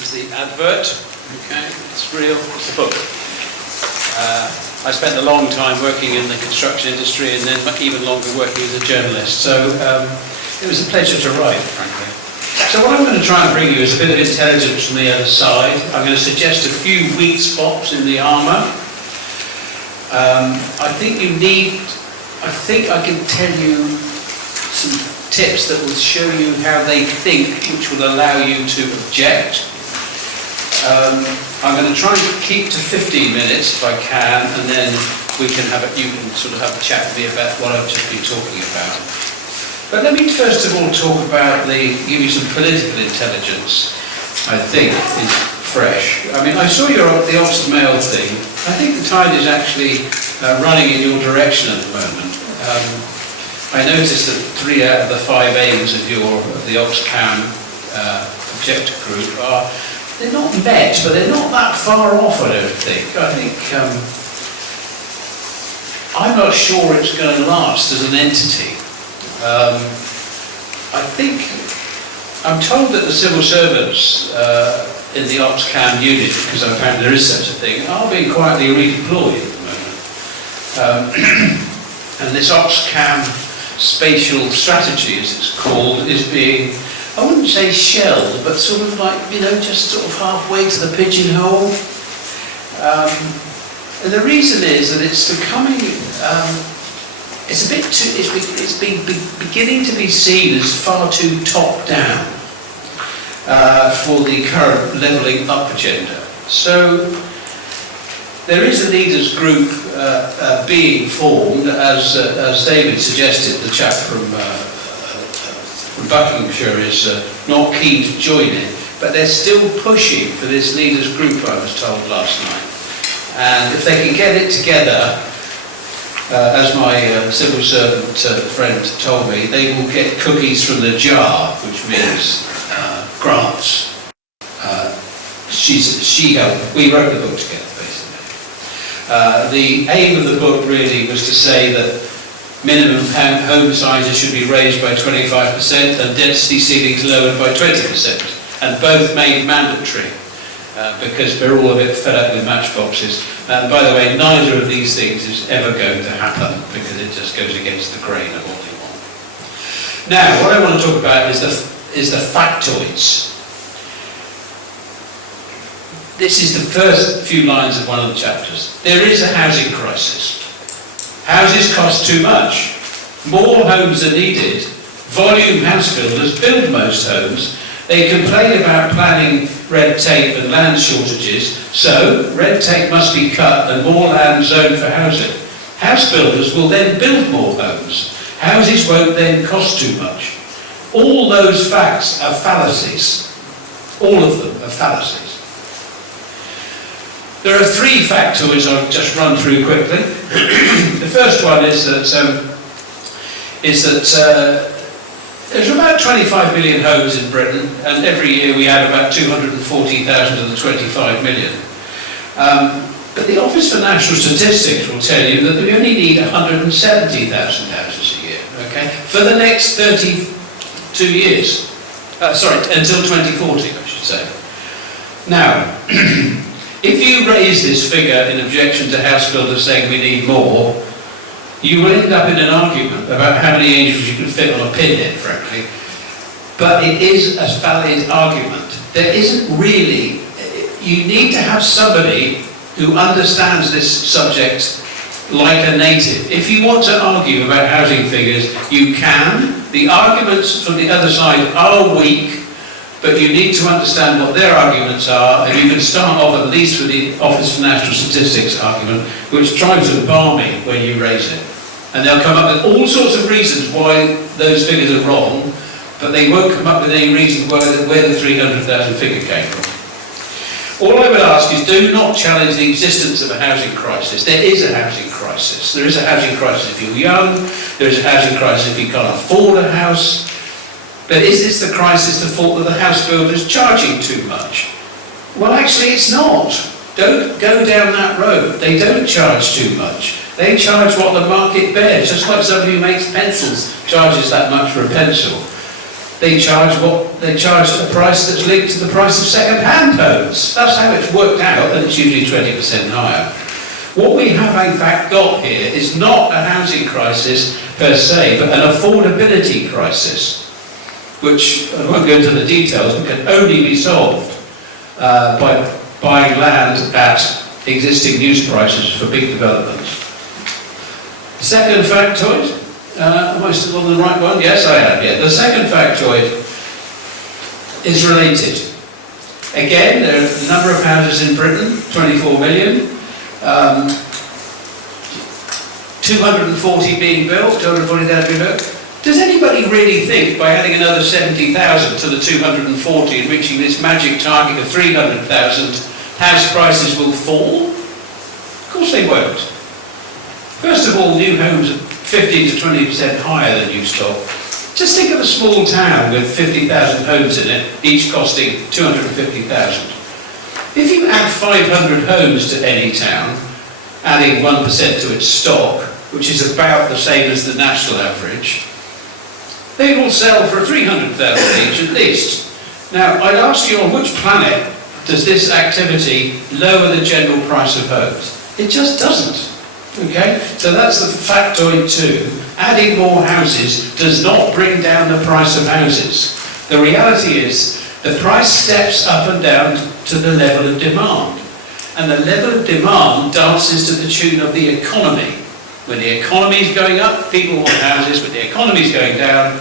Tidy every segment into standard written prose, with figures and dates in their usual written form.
This is the advert. Okay, it's real. It's a book. I spent a long time working in the construction industry and then even longer working as a journalist. So it was a pleasure to write, frankly. So what I'm going to try and bring you is a bit of intelligence from the other side. I'm going to suggest a few weak spots in the armour. I think I can tell you some tips that will show you how they think, which will allow you to object. I'm going to try and keep to 15 minutes if I can, and then you can sort of have a chat with me about what I've just been talking about. But let me first of all talk about give you some political intelligence, I think is fresh. I mean, I saw the Oxford Mail thing. I think the tide is actually running in your direction at the moment. I noticed that 3 out of the 5 aims of the Oxcam objective group they're not met, but they're not that far off, I don't think. I think I'm not sure it's going to last as an entity. I'm told that the civil servants in the Oxcam unit, because apparently there is such a thing, are being quietly redeployed at the moment. And this Oxcam spatial strategy, as it's called, is being, I wouldn't say shelled, but sort of like, just sort of halfway to the pigeonhole. And the reason is that it's becoming, it's beginning to be seen as far too top-down for the current levelling up agenda. So there is a leaders group being formed, as David suggested. The chap from Buckinghamshire is not keen to join it, but they're still pushing for this leaders group, I was told last night. And if they can get it together, as my civil servant friend told me, they will get cookies from the jar, which means grants. We wrote the book together, basically. The aim of the book really was to say that minimum home sizes should be raised by 25% and density ceilings lowered by 20%, and both made mandatory because we're all a bit fed up with matchboxes. And by the way, neither of these things is ever going to happen because it just goes against the grain of what we want. Now, what I want to talk about is the factoids. This is the first few lines of one of the chapters. There is a housing crisis. Houses cost too much. More homes are needed. Volume house builders build most homes. They complain about planning, red tape and land shortages, so red tape must be cut and more land zoned for housing. House builders will then build more homes. Houses won't then cost too much. All those facts are fallacies. All of them are fallacies. There are 3 factoids I'll just run through quickly. The first one is that there's about 25 million homes in Britain, and every year we add about 240,000 to the 25 million. But the Office for National Statistics will tell you that we only need 170,000 houses a year, okay, for the next 32 years. Until 2040, I should say. Now, if you raise this figure in objection to house builders saying we need more, you will end up in an argument about how many angels you can fit on a pinhead, frankly. But it is a valid argument. There isn't really, you need to have somebody who understands this subject like a native. If you want to argue about housing figures, you can. The arguments from the other side are weak, but you need to understand what their arguments are, and you can start off at least with the Office for National Statistics argument, which tries to bar me when you raise it. And they'll come up with all sorts of reasons why those figures are wrong, but they won't come up with any reason where the 300,000 figure came from. All I would ask is, do not challenge the existence of a housing crisis. There is a housing crisis. There is a housing crisis if you're young, there is a housing crisis if you can't afford a house. But is this the crisis the fault of the house builders charging too much? Well, actually it's not. Don't go down that road. They don't charge too much. They charge what the market bears, just like somebody who makes pencils charges that much for a pencil. they charge a price that's linked to the price of second-hand homes. That's how it's worked out, and it's usually 20% higher. What we have in fact got here is not a housing crisis per se, but an affordability crisis, which, I won't go into the details, but can only be solved by buying land at existing use prices for big developments. Second factoid, am I still on the right one? Yes, I am. Yeah. The second factoid is related. Again, there are a number of houses in Britain, 24 million, 240 being built, 240,000 being built. Does anybody really think by adding another 70,000 to the 240 and reaching this magic target of 300,000, house prices will fall? Of course they won't. First of all, new homes are 15 to 20% higher than new stock. Just think of a small town with 50,000 homes in it, each costing 250,000. If you add 500 homes to any town, adding 1% to its stock, which is about the same as the national average, they will sell for 300,000 each at least. Now, I'd ask you, on which planet does this activity lower the general price of homes? It just doesn't. Okay, so that's the factoid 2. Adding more houses does not bring down the price of houses. The reality is the price steps up and down to the level of demand. And the level of demand dances to the tune of the economy. When the economy is going up, people want houses. When the economy is going down,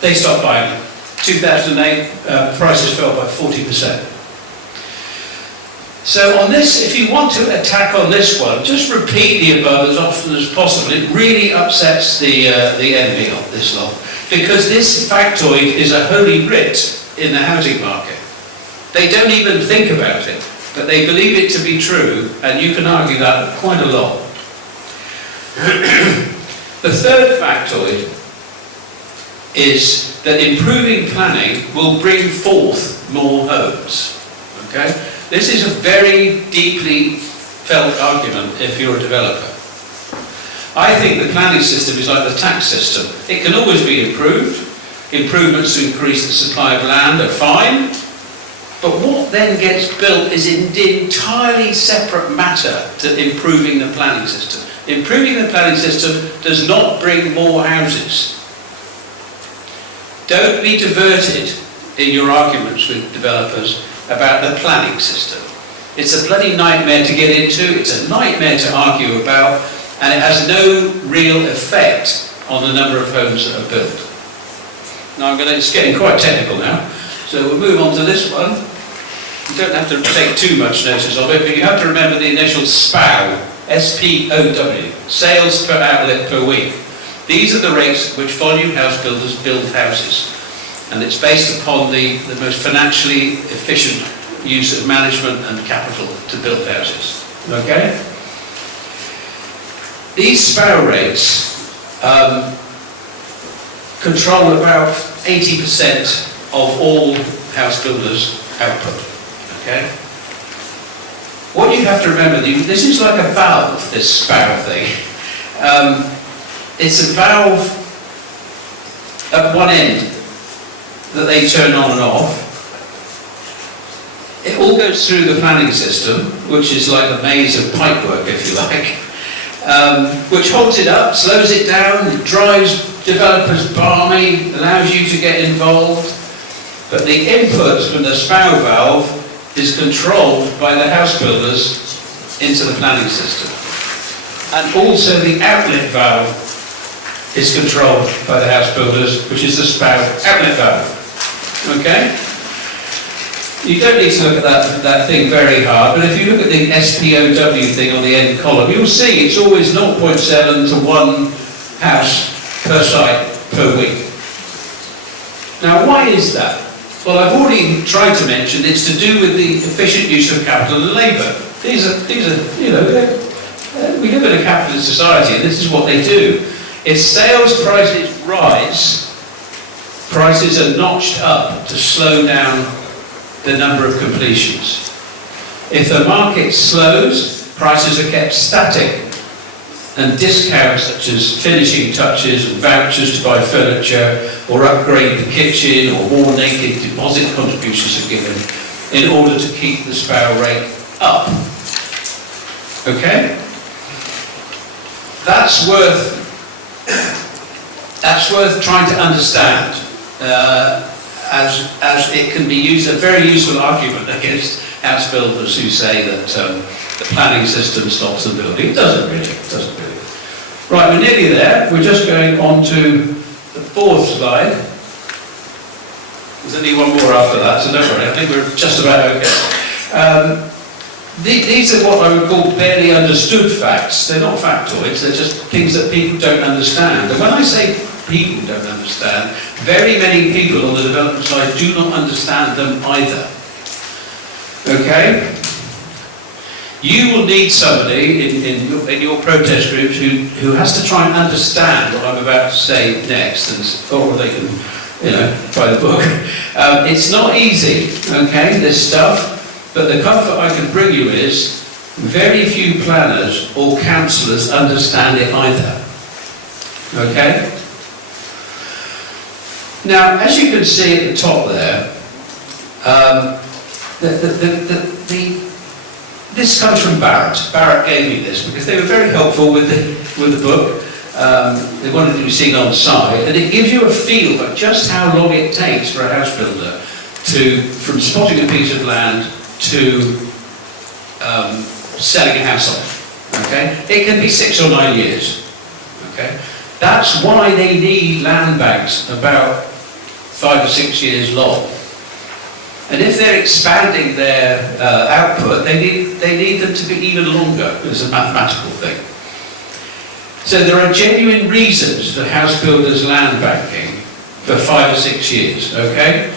they stop buying them. 2008, prices fell by 40%. So on this, if you want to attack on this one, just repeat the above as often as possible. It really upsets the enemy of this lot, because this factoid is a holy writ in the housing market. They don't even think about it, but they believe it to be true, and you can argue that quite a lot. The third factoid is that improving planning will bring forth more homes. Okay? This is a very deeply felt argument if you're a developer. I think the planning system is like the tax system. It can always be improved. Improvements to increase the supply of land are fine, but what then gets built is an entirely separate matter to improving the planning system. Improving the planning system does not bring more houses. Don't be diverted in your arguments with developers about the planning system. It's a bloody nightmare to get into, it's a nightmare to argue about, and it has no real effect on the number of homes that are built. Now it's getting quite technical now, so we'll move on to this one. You don't have to take too much notice of it, but you have to remember the initial SPOW, S-P-O-W, sales per outlet per week. These are the rates at which volume house builders build houses. And it's based upon the most financially efficient use of management and capital to build houses. Okay? These SPOW rates control about 80% of all house builders' output. Okay? What you have to remember, this is like a valve, this SPOW thing. It's a valve at one end that they turn on and off. It all goes through the planning system, which is like a maze of pipework, if you like, which holds it up, slows it down, drives developers balmy, allows you to get involved. But the input from the SPOW valve is controlled by the house builders into the planning system. And also the outlet valve is controlled by the house builders, which is the SPOW outlet valve. Okay? You don't need to look at that thing very hard, but if you look at the SPOW thing on the end column, you'll see it's always 0.7 to 1 house per site per week. Now, why is that? Well, I've already tried to mention it's to do with the efficient use of capital and labour. These are, you know, we live in a capitalist society, and this is what they do. If sales prices rise, prices are notched up to slow down the number of completions. If the market slows, prices are kept static and discounts such as finishing touches and vouchers to buy furniture or upgrade the kitchen or more naked deposit contributions are given in order to keep the SPOW rate up. Okay? That's worth trying to understand, as it can be used, a very useful argument against house builders who say that the planning system stops the building. It doesn't really. Right, we're nearly there. We're just going on to the fourth slide. There's only one more after that, so don't worry, I think we're just about okay. These are what I would call barely understood facts. They're not factoids, they're just things that people don't understand. And when I say people don't understand, very many people on the development side do not understand them either. Okay? You will need somebody in your protest groups who has to try and understand what I'm about to say next, or they can, try the book. It's not easy, okay, this stuff, but the comfort I can bring you is very few planners or councillors understand it either. Okay? Now, as you can see at the top there, this comes from Barrett. Barrett gave me this because they were very helpful with the book. They wanted to be seen on site, and it gives you a feel for just how long it takes for a house builder from spotting a piece of land to selling a house off. Okay, it can be 6 or 9 years. Okay, that's why they need land banks about 5 or 6 years long. And if they're expanding their output, they need them to be even longer. It's a mathematical thing. So there are genuine reasons for house builders land banking for 5 or 6 years, okay?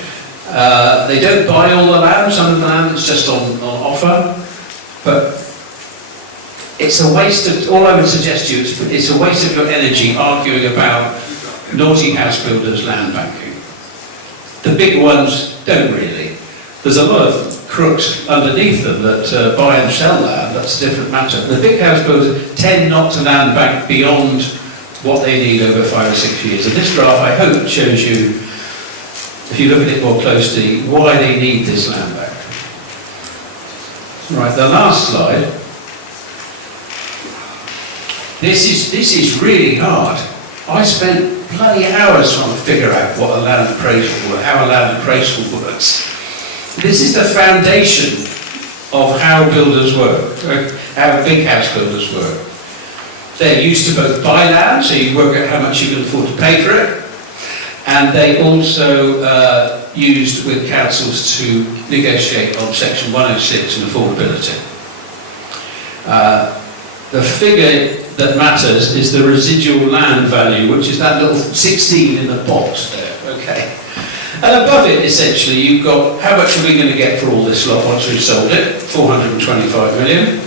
They don't buy all the land, some of the land is just on offer, but it's a waste of, all I would suggest to you is it's a waste of your energy arguing about naughty house builders land banking. The big ones don't really. There's a lot of crooks underneath them that buy and sell land, that's a different matter. The big house builders tend not to land bank beyond what they need over 5 or 6 years. And this graph, I hope, shows you, if you look at it more closely, why they need this land bank. Right, the last slide. This is really hard. I spent bloody hours trying to figure out what a land appraisal works, how a land appraisal works. This is the foundation of how builders work, how big house builders work. They're used to both buy land, so you work out how much you can afford to pay for it, and they also used with councils to negotiate on Section 106 and affordability. The figure that matters is the residual land value, which is that little 16 in the box there, okay? And above it, essentially, you've got how much are we going to get for all this lot once we've sold it? 425 million.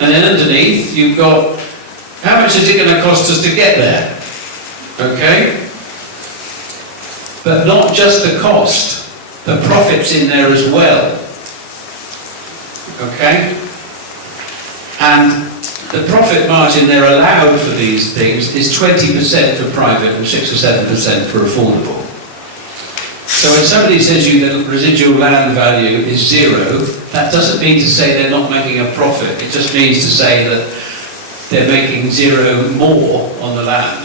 And then underneath, you've got how much is it going to cost us to get there? Okay? But not just the cost, the profit's in there as well. Okay? And the profit margin they're allowed for these things is 20% for private and 6 or 7% for affordable. So when somebody says you that residual land value is 0, that doesn't mean to say they're not making a profit. It just means to say that they're making 0 more on the land.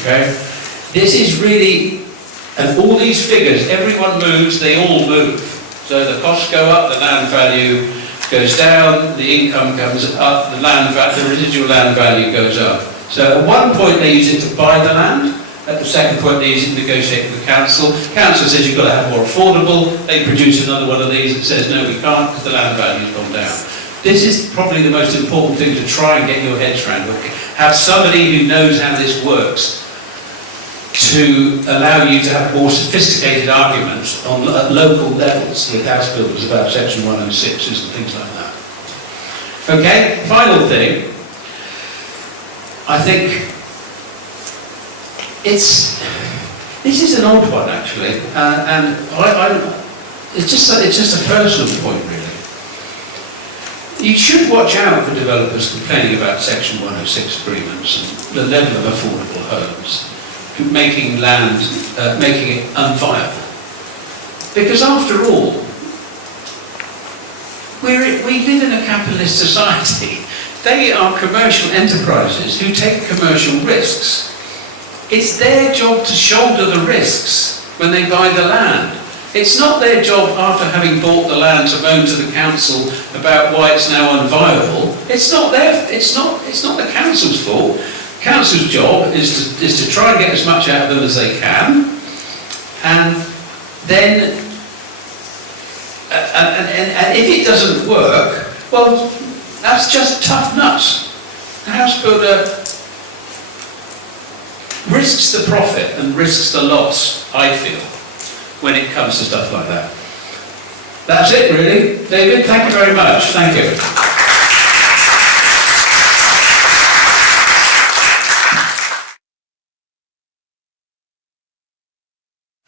Okay? This is really, and all these figures, everyone moves, they all move. So the costs go up, the land value goes down, the income comes up, the residual land value goes up. So at one point they use it to buy the land. At the second point, they use it to negotiate with the council. Council says you've got to have more affordable. They produce another one of these that says, no, we can't because the land value's gone down. This is probably the most important thing to try and get your heads around. Have somebody who knows how this works to allow you to have more sophisticated arguments on local levels with house builders about Section 106s and things like that. Okay, final thing. I think this is an odd one actually, and it's just a personal point really. you should watch out for developers complaining about Section 106 agreements and the level of affordable homes, making land, making it unviable. Because after all, we live in a capitalist society. They are commercial enterprises who take commercial risks. It's their job to shoulder the risks when they buy the land. It's not their job, after having bought the land, to moan to the council about why it's now unviable. It's not the council's fault. Council's job is to try and get as much out of them as they can, and then and if it doesn't work, well, that's just tough nuts. The house builder risks the profit and risks the loss, I feel, when it comes to stuff like that. That's it, really. David, thank you very much. Thank you.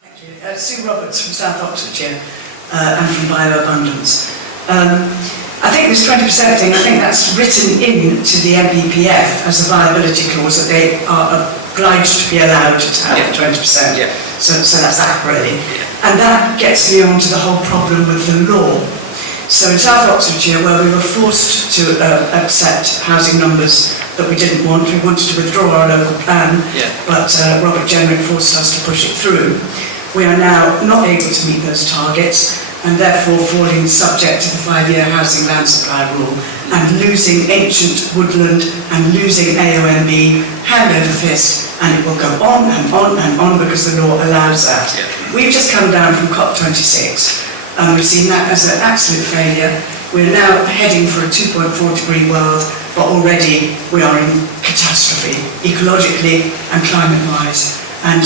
Thank you. Sue Roberts from South Oxfordshire and from Bioabundance. I think this 20% thing, I think that's written into the MPPF as a viability clause, that they are obliged to be allowed to have 20%. Yeah. So that's that, really. Yeah. And that gets me on to the whole problem with the law. So in South Oxfordshire, where we were forced to accept housing numbers that we didn't want, we wanted to withdraw our local plan, but Robert Jenrick forced us to push it through. We are now not able to meet those targets, and therefore falling subject to the 5-year housing land supply rule, and losing ancient woodland and losing AONB hand over fist, and it will go on and on and on because the law allows that. Yeah. We've just come down from COP26, and we've seen that as an absolute failure. We're now heading for a 2.4 degree world, but already we are in catastrophe, ecologically and climate-wise. And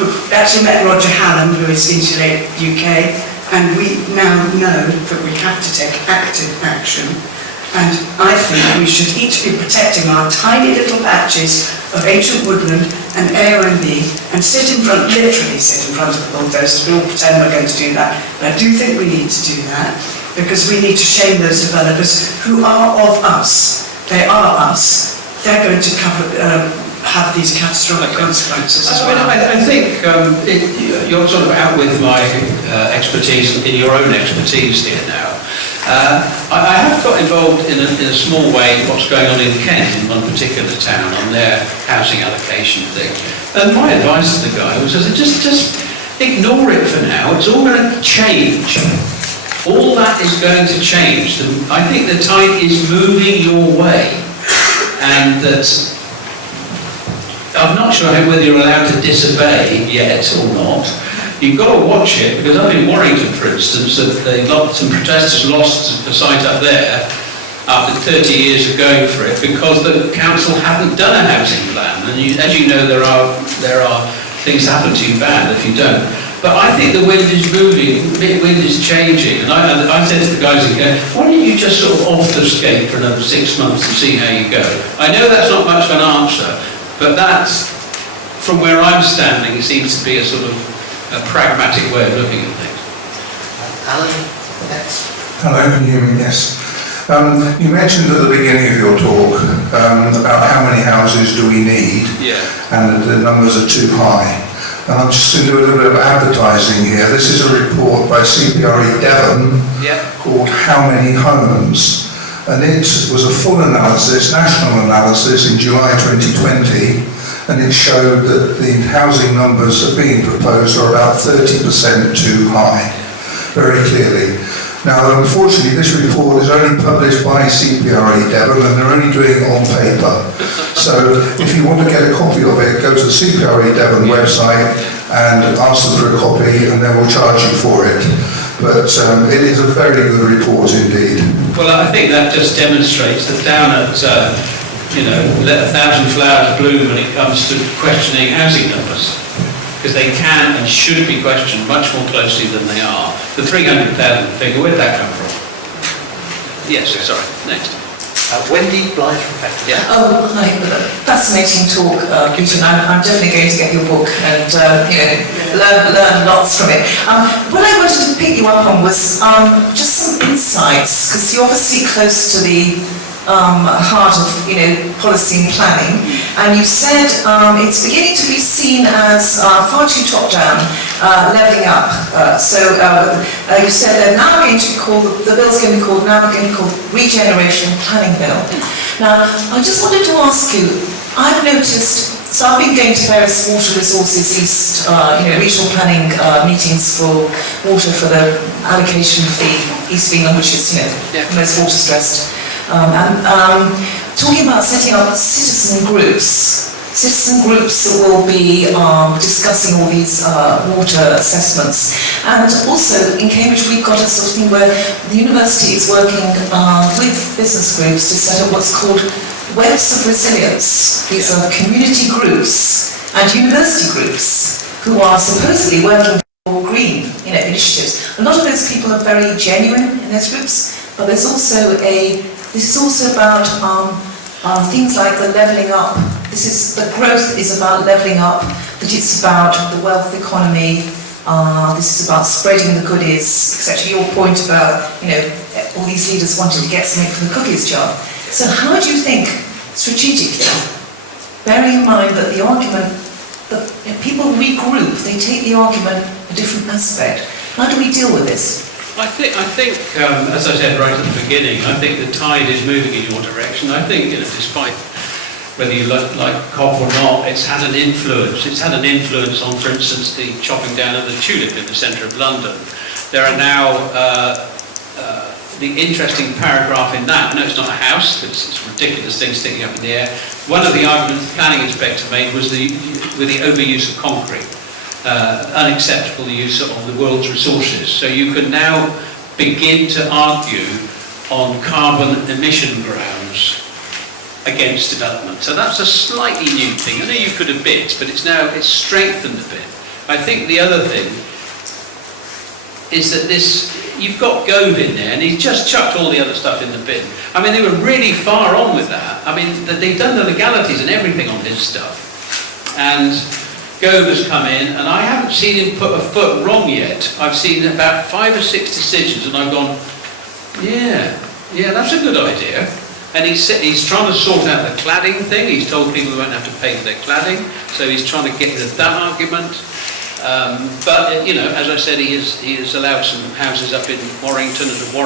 we actually met Roger Hallam, who is Insulate UK, and we now know that we have to take active action. And I think we should each be protecting our tiny little patches of ancient woodland and AONB, and literally sit in front of the bulldozers. We all pretend we're going to do that, but I do think we need to do that, because we need to shame those developers who are of us. They are us. They're going to have these catastrophic consequences as well. I think you're sort of out with my expertise, in your own expertise here now. I have got involved in a small way in what's going on in Kent, in one particular town, on their housing allocation thing. And my advice to the guy was, just ignore it for now. It's all going to change. All that is going to change. I think the tide is moving your way, and that I'm not sure whether you're allowed to disobey yet or not. You've got to watch it, because up in Warrington, for instance, some protesters lost a site up there after 30 years of going for it because the council hadn't done a housing plan. And as you know, there are things that happen to you bad if you don't. But I think the wind is moving, the wind is changing. And I said to the guys again, why don't you just sort of obfuscate for another 6 months and see how you go? I know that's not much of an answer, but that's, from where I'm standing, it seems to be a sort of a pragmatic way of looking at things. Alan, next. Hello, can you hear me? Yes. You mentioned at the beginning of your talk about how many houses do we need, and that the numbers are too high. And I'm just going to do a little bit of advertising here. This is a report by CPRE Devon called How Many Homes? And it was a full analysis, national analysis in July 2020, and it showed that the housing numbers that are being proposed are about 30% too high, very clearly. Now, unfortunately, this report is only published by CPRE Devon, and they're only doing it on paper. So if you want to get a copy of it, go to the CPRE Devon website and ask them for a copy, and they will charge you for it. But it is a very good report indeed. Well, I think that just demonstrates that down at, let 1,000 flowers bloom when it comes to questioning housing numbers, because they can and should be questioned much more closely than they are. The 300,000 figure, where did that come from? Yes, sorry, next. Wendy Blythe from Factory. Yeah. Oh, hi. Fascinating talk, Peter, and I'm definitely going to get your book and learn lots from it. What I wanted to pick you up on was just some insights, because you're obviously close to the heart of policy and planning, and you said it's beginning to be seen as far too top down, levelling up. So you said they're now going to be called, the bill's going to be called Regeneration Planning Bill. Now, I just wanted to ask you, I've noticed, so I've been going to various water resources east, regional planning meetings for water for the allocation of the East of England, which is most water stressed. Talking about setting up citizen groups that will be discussing all these water assessments. And also in Cambridge we've got a sort of thing where the university is working with business groups to set up what's called webs of resilience. These are community groups and university groups who are supposedly working for green initiatives. A lot of those people are very genuine in those groups, but there's also this is also about things like the levelling up. The growth is about levelling up, that it's about the wealth economy, this is about spreading the goodies, etc. Your point about, all these leaders wanting to get something from the cookies jar. So how do you think, strategically, bearing in mind that the argument, that people regroup, they take the argument a different aspect, how do we deal with this? I think, as I said right at the beginning, I think the tide is moving in your direction. I think, despite whether you like COP or not, it's had an influence. It's had an influence on, for instance, the chopping down of the tulip in the centre of London. There are now the interesting paragraph in that. I know it's not a house, but it's a ridiculous thing sticking up in the air. One of the arguments the planning inspector made was with the overuse of concrete. Unacceptable use of the world's resources. So you can now begin to argue on carbon emission grounds against development. So that's a slightly new thing. I know you could have bit, but it's strengthened a bit. I think the other thing is that you've got Gove in there, and he's just chucked all the other stuff in the bin. I mean, they were really far on with that. I mean, they've done the legalities and everything on his stuff. And Gove has come in, and I haven't seen him put a foot wrong yet. I've seen about 5 or 6 decisions, and I've gone, yeah, that's a good idea. And he's trying to sort out the cladding thing. He's told people they won't have to pay for their cladding, so he's trying to get rid of that argument. But as I said, he has allowed some houses up in Warrington as a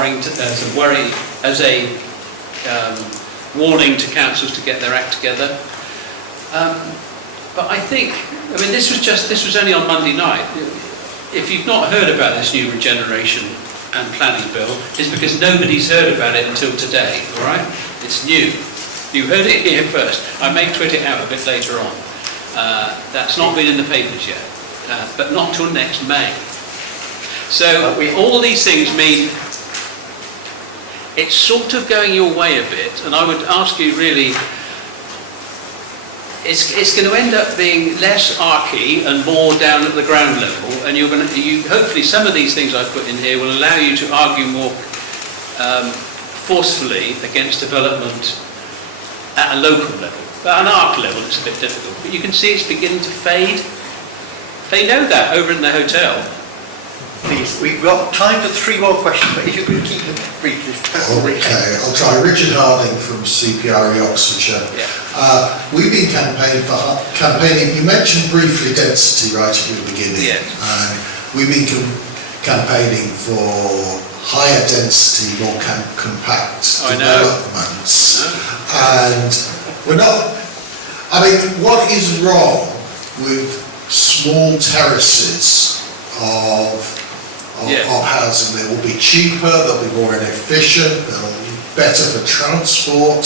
warning to councils to get their act together. But I think, this was only on Monday night. If you've not heard about this new regeneration and planning bill, it's because nobody's heard about it until today, all right? It's new. You heard it here first. I may tweet it out a bit later on. That's not been in the papers yet, but not till next May. So all these things mean it's sort of going your way a bit, and I would ask you really, it's going to end up being less archy and more down at the ground level, and hopefully some of these things I've put in here will allow you to argue more forcefully against development at a local level. But at an arc level it's a bit difficult, but you can see it's beginning to fade. They know that over in the hotel. Please, we've got time for 3 more questions, but if you could keep them brief. Okay, I'll try. Richard Harding from CPRE Oxfordshire. Yeah. We've been campaigning, you mentioned briefly density right at the beginning. Yeah. We've been campaigning for higher density, more compact developments. And we're not, what is wrong with small terraces of housing? They will be cheaper, they'll be more inefficient, they'll be better for transport.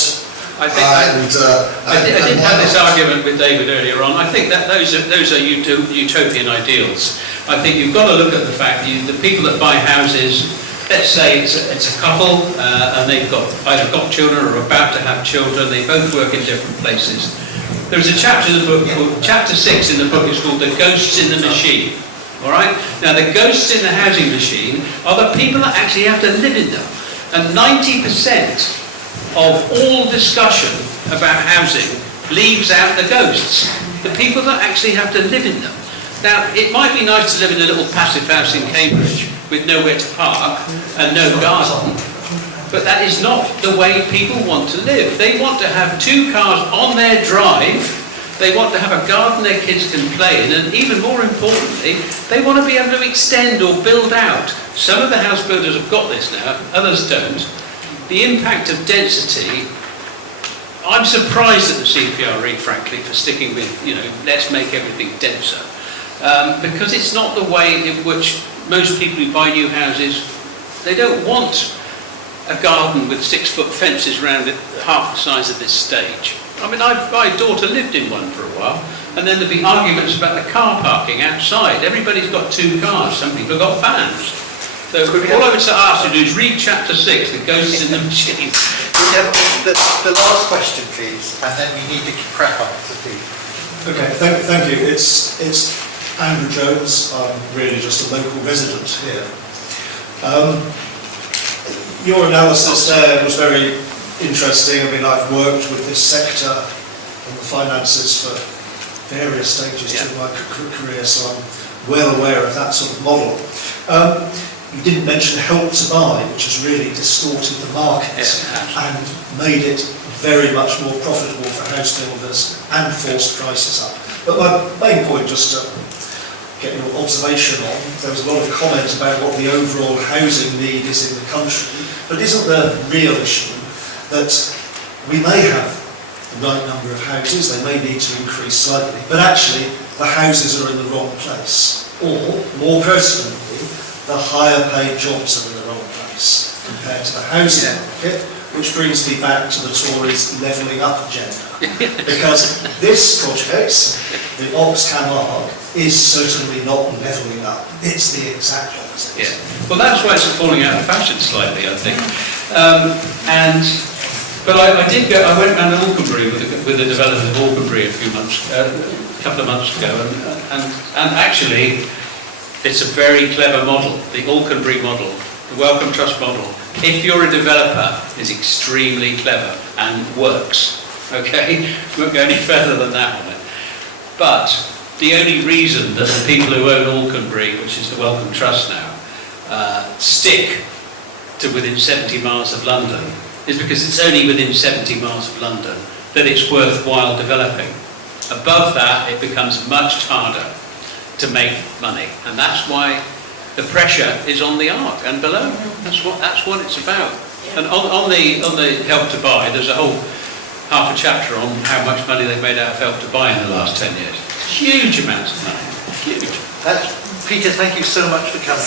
I did have this argument with David earlier on. I think that those are utopian ideals. I think you've got to look at the fact that the people that buy houses, let's say it's a couple and they've either got children or are about to have children, they both work in different places. There's a chapter in the book, chapter 6 in the book is called The Ghosts in the Machine. All right? Now the ghosts in the housing machine are the people that actually have to live in them. And 90% of all discussion about housing leaves out the ghosts, the people that actually have to live in them. Now, it might be nice to live in a little passive house in Cambridge with nowhere to park and no garden, but that is not the way people want to live. They want to have 2 cars on their drive, they want to have a garden their kids can play in, and even more importantly, they want to be able to extend or build out. Some of the house builders have got this now, others don't. The impact of density, I'm surprised at the CPRE, frankly, for sticking with, let's make everything denser. Because it's not the way in which most people who buy new houses, they don't want a garden with 6-foot fences around it, half the size of this stage. I mean, my daughter lived in one for a while, and then there'd be arguments about the car parking outside. Everybody's got 2 cars, some people have got vans. So all I would ask you to do is read chapter 6, the ghosts in the machine. We have the last question, please, and then we need to wrap up the thing. Okay, thank you. It's Andrew Jones. I'm really just a local resident here. Your analysis there was very interesting. I mean, I've worked with this sector and the finances for various stages during my career, so I'm well aware of that sort of model. You didn't mention Help to Buy, which has really distorted the market and made it very much more profitable for house builders and forced prices up. But my main point, just to get your observation on, there was a lot of comment about what the overall housing need is in the country, but isn't the real issue that we may have the right number of houses, they may need to increase slightly, but actually the houses are in the wrong place, or more pertinently, the higher paid jobs are in the wrong place compared to the housing market, which brings me back to the Tories' levelling up agenda. Because this project, the Oxcam ARC, is certainly not levelling up. It's the exact opposite. Yeah. Well, that's why it's falling out of fashion slightly, I think. But I went round Alconbury with the developers of Alconbury a couple of months ago, and actually, it's a very clever model, the Alconbury model, the Welcome Trust model. If you're a developer, it's extremely clever and works. Okay, we won't go any further than that on it. But the only reason that the people who own Alconbury, which is the Welcome Trust now, stick to within 70 miles of London is because it's only within 70 miles of London that it's worthwhile developing. Above that, it becomes much harder to make money, and that's why the pressure is on the ARC and below. That's what it's about. And on the Help to Buy, there's a whole half a chapter on how much money they've made out of Help to Buy in the last 10 years. Huge amounts of money. Huge. Peter, thank you so much for coming.